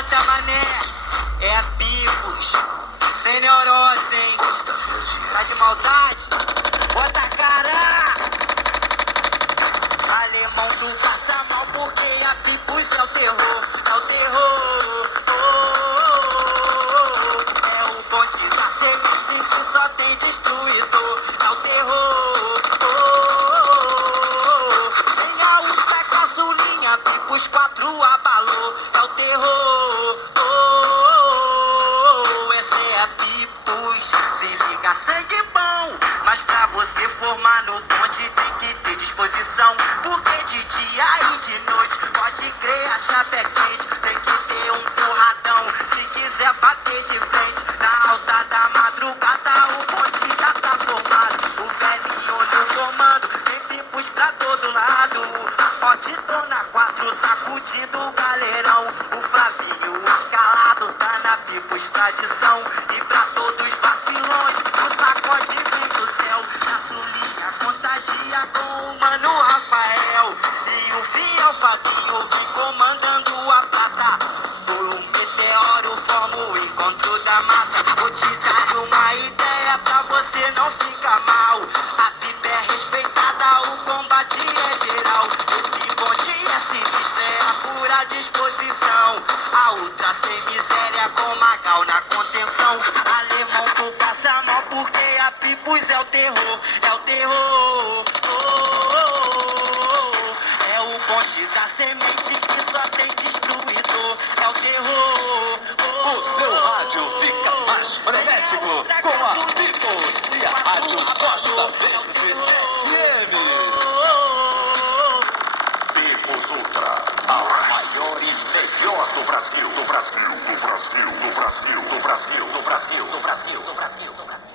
levanta, mané. É Pipos, sem neurose, hein? Tá de maldade? Bota a cara! Alemão do passa mal porque a Pipos é o terror. É o terror. É o bonde da semente que só tem destruidor. É o terror. Tem a Ultra caçulinha, Pipos 4 abalou. É o terror. Essa é a Pipos. Se liga, sangue bom. Mas pra você formar no bonde tem que ter disposição. Porque de dia e de noite pode crer, a chapa é quente. Tem que ter um porradão se quiser bater de frente. Na alta da madrugada o bonde já tá formado. O velhinho no comando, tem Pipos pra todo lado. Pode dona 4 sacudindo o galerão. O Flavinho escalado tá na Pipos tradição. E pra todos os vacilões o sacode vem do céu. Caçulinha contagia com o mano Rafael. E o fiel Fabinho vem comandando a prata. Por um meteoro forma o encontro da massa. Vou te dar uma ideia pra você não ficar mal. A pipa é respeitada, o combate é geral. Esse bonde é sinistro, é a pura disposição. A Ultra sem miséria com Magal na contenção. Alemão tu passa mal porque a Pipos é o terror. É o terror. É o bonde da semente que só tem destruidor. É o terror. O seu rádio fica mais frenético com a Pipos e a Rádio Costa Verde FM. Pipos Ultra, a maior e melhor do Brasil. Do Brasil, do Brasil, do Brasil, do Brasil, do Brasil, do Brasil, do Brasil, do Brasil.